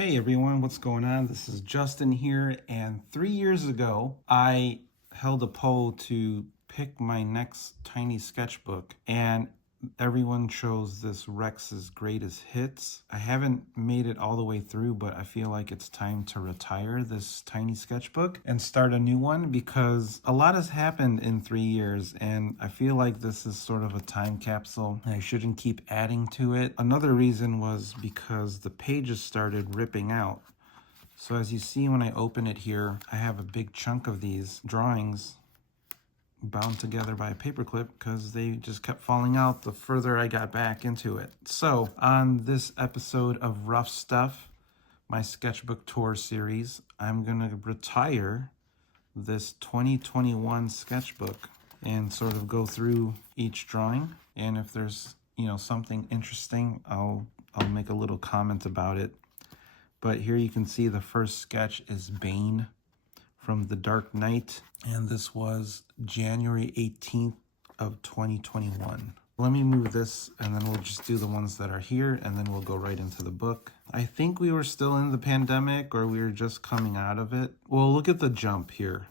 Hey everyone, what's going on? This is Justin here, and 3 years ago, I held a poll to pick my next tiny sketchbook, and everyone chose this Rex's Greatest Hits. I haven't made it all the way through, but I feel like it's time to retire this tiny sketchbook and start a new one because a lot has happened in 3 years, and I feel like this is sort of a time capsule. I shouldn't keep adding to it. Another reason was because the pages started ripping out. So as you see when I open it here, I have a big chunk of these drawings bound together by a paperclip because they just kept falling out the further I got back into it. So on this episode of Rough Stuff, my sketchbook tour series, I'm gonna retire this 2021 sketchbook and sort of go through each drawing. And if there's something interesting, I'll make a little comment about it. But here you can see the first sketch is Bane from The Dark Knight, and this was January 18th of 2021. Let me move this and then we'll just do the ones that are here and then we'll go right into the book. I think we were still in the pandemic or we were just coming out of it. Well, look at the jump here.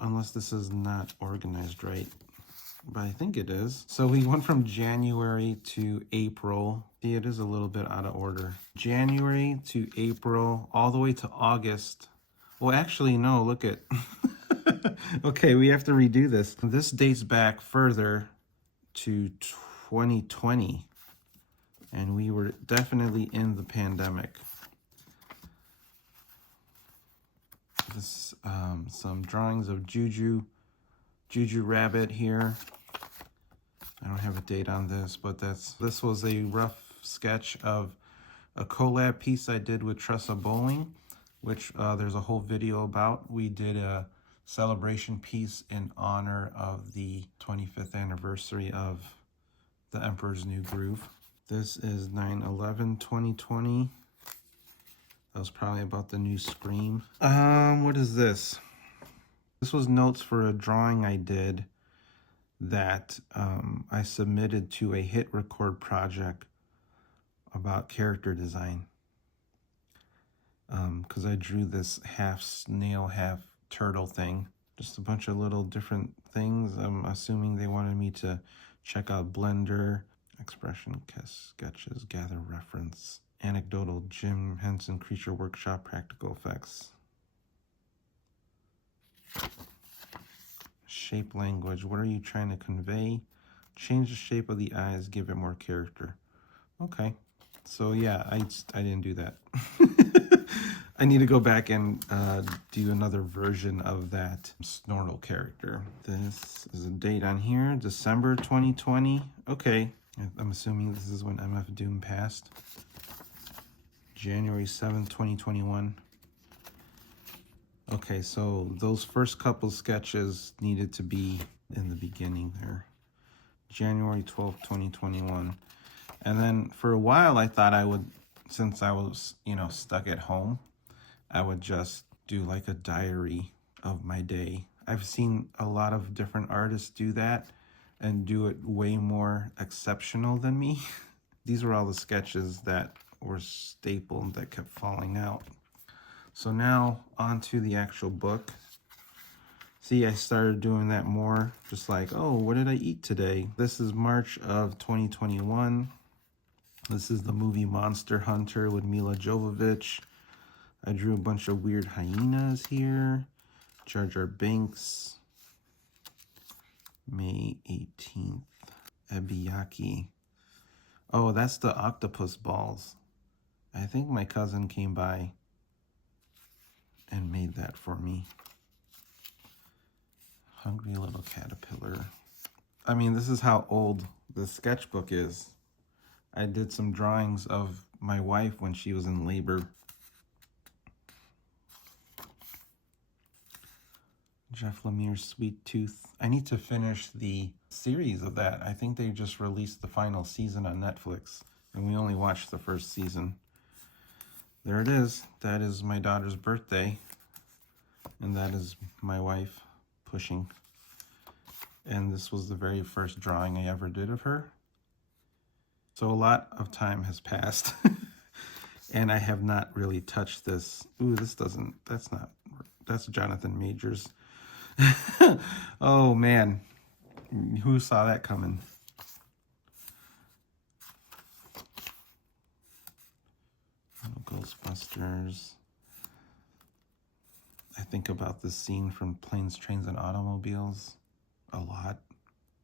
Unless this is not organized right, but I think it is. So we went from January to April. See, it is a little bit out of order. January to April, all the way to August. Well, actually, no, look at... Okay, we have to redo this. This dates back further to 2020, and we were definitely in the pandemic. This, some drawings of Juju Rabbit here. I don't have a date on this, but this was a rough sketch of a collab piece I did with Tressa Bowling, which there's a whole video about. We did a celebration piece in honor of the 25th anniversary of The Emperor's New Groove. This is 9/11/2020. That was probably about the new Scream. What is this? This was notes for a drawing I did that I submitted to a hit record project about character design. Because I drew this half snail, half turtle thing. Just a bunch of little different things. I'm assuming they wanted me to check out Blender, expression sketches, gather reference, anecdotal Jim Henson Creature Workshop practical effects. Shape language, what are you trying to convey? Change the shape of the eyes, give it more character. Okay, so yeah, I didn't do that. I need to go back and do another version of that Snortle character. This is a date on here, December 2020. Okay, I'm assuming this is when MF Doom passed. January 7th, 2021. Okay, so those first couple sketches needed to be in the beginning there. January 12th, 2021. And then for a while I thought I would, since I was, stuck at home, I would just do like a diary of my day. I've seen a lot of different artists do that and do it way more exceptional than me. These were all the sketches that were stapled that kept falling out. So now on to the actual book. See, I started doing that more, just like, oh, what did I eat today? This is March of 2021. This is the movie Monster Hunter with Mila Jovovich. I drew a bunch of weird hyenas here. Jar Jar Binks. May 18th. Ebiyaki. Oh, that's the octopus balls. I think my cousin came by and made that for me. Hungry little caterpillar. I mean, this is how old the sketchbook is. I did some drawings of my wife when she was in labor. Jeff Lemire's Sweet Tooth. I need to finish the series of that. I think they just released the final season on Netflix, and we only watched the first season. There it is. That is my daughter's birthday, and that is my wife pushing. And this was the very first drawing I ever did of her. So a lot of time has passed. And I have not really touched this. Ooh, that's Jonathan Majors. Oh man, who saw that coming? Ghostbusters. I think about this scene from Planes, Trains, and Automobiles a lot.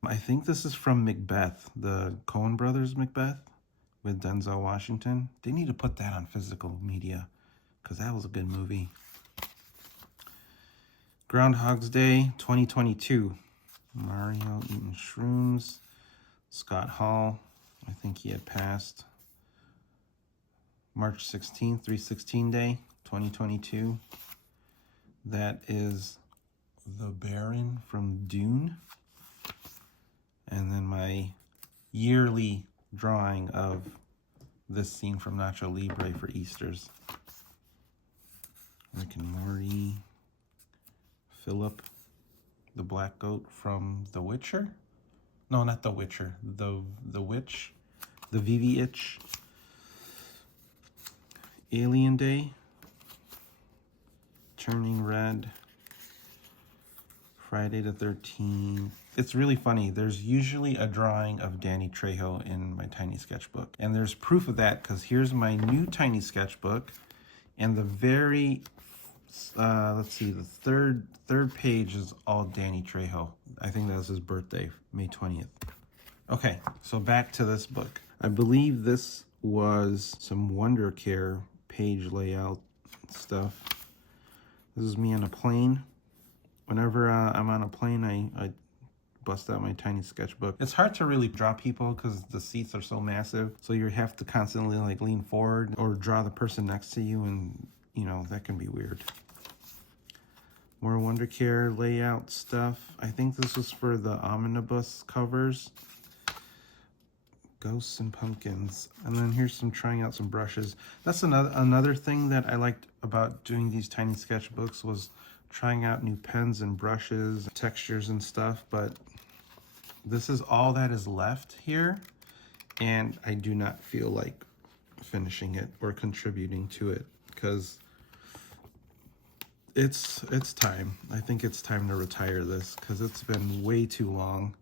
I think this is from Macbeth, the Coen brothers Macbeth with Denzel Washington. They need to put that on physical media because that was a good movie. Groundhog's Day 2022. Mario eating shrooms. Scott Hall, I think he had passed. March 16th, 316 Day 2022. That is the Baron from Dune. And then my yearly drawing of this scene from Nacho Libre for Easter's. Rick and Morty. Philip, the black goat from The Witcher. No, not The Witcher. The Witch. The VV Itch. Alien Day. Turning Red. Friday the 13th. It's really funny. There's usually a drawing of Danny Trejo in my tiny sketchbook. And there's proof of that because here's my new tiny sketchbook. And the very, let's see, the third page is all Danny Trejo. I think that was his birthday, May 20th. Okay, so back to this book. I believe this was some Wonder Care page layout stuff. This is me on a plane. Whenever I'm on a plane, I bust out my tiny sketchbook. It's hard to really draw people because the seats are so massive. So you have to constantly like lean forward or draw the person next to you, and you know, that can be weird. More Wonder Care layout stuff. I think this was for the omnibus covers. Ghosts and Pumpkins. And then here's some trying out some brushes. That's another thing that I liked about doing these tiny sketchbooks was trying out new pens and brushes, textures and stuff, but this is all that is left here, and I do not feel like finishing it or contributing to it because it's time. I think it's time to retire this because it's been way too long.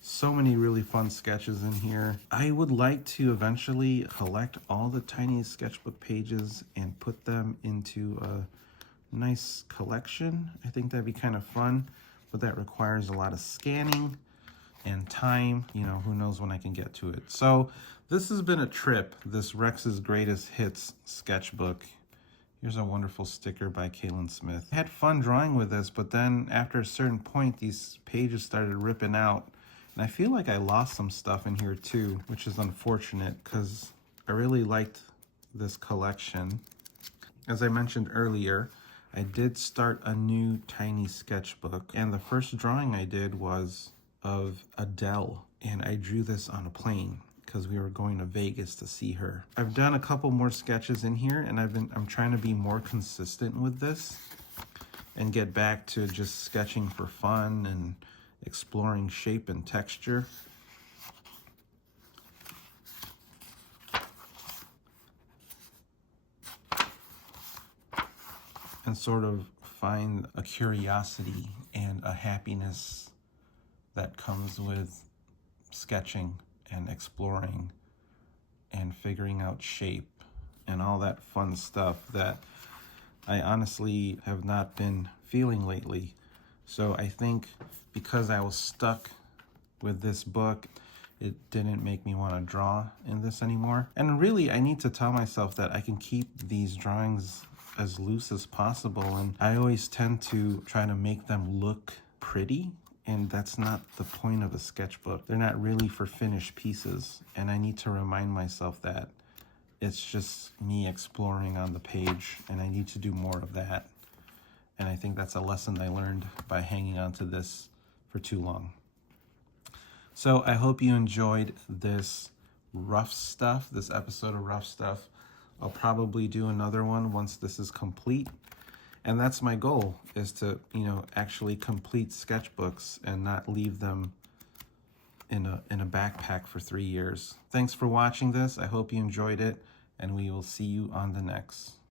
So many really fun sketches in here. I would like to eventually collect all the tiny sketchbook pages and put them into a nice collection. I think that'd be kind of fun, but that requires a lot of scanning and time. You know, who knows when I can get to it. So this has been a trip, this Rex's Greatest Hits sketchbook. Here's a wonderful sticker by Kaylin Smith. I had fun drawing with this, but then after a certain point, these pages started ripping out. And I feel like I lost some stuff in here too, which is unfortunate because I really liked this collection. As I mentioned earlier, I did start a new tiny sketchbook, and the first drawing I did was of Adele, and I drew this on a plane because we were going to Vegas to see her. I've done a couple more sketches in here, and I'm trying to be more consistent with this and get back to just sketching for fun and exploring shape and texture. And sort of find a curiosity and a happiness that comes with sketching and exploring and figuring out shape and all that fun stuff that I honestly have not been feeling lately. So I think because I was stuck with this book, it didn't make me want to draw in this anymore. And really, I need to tell myself that I can keep these drawings as loose as possible, and I always tend to try to make them look pretty, and that's not the point of a sketchbook. They're not really for finished pieces, and I need to remind myself that it's just me exploring on the page, and I need to do more of that. And I think that's a lesson I learned by hanging on to this for too long. So I hope you enjoyed this rough stuff, this episode of Rough Stuff. I'll probably do another one once this is complete. And that's my goal, is to, actually complete sketchbooks and not leave them in a backpack for 3 years. Thanks for watching this. I hope you enjoyed it, and we will see you on the next.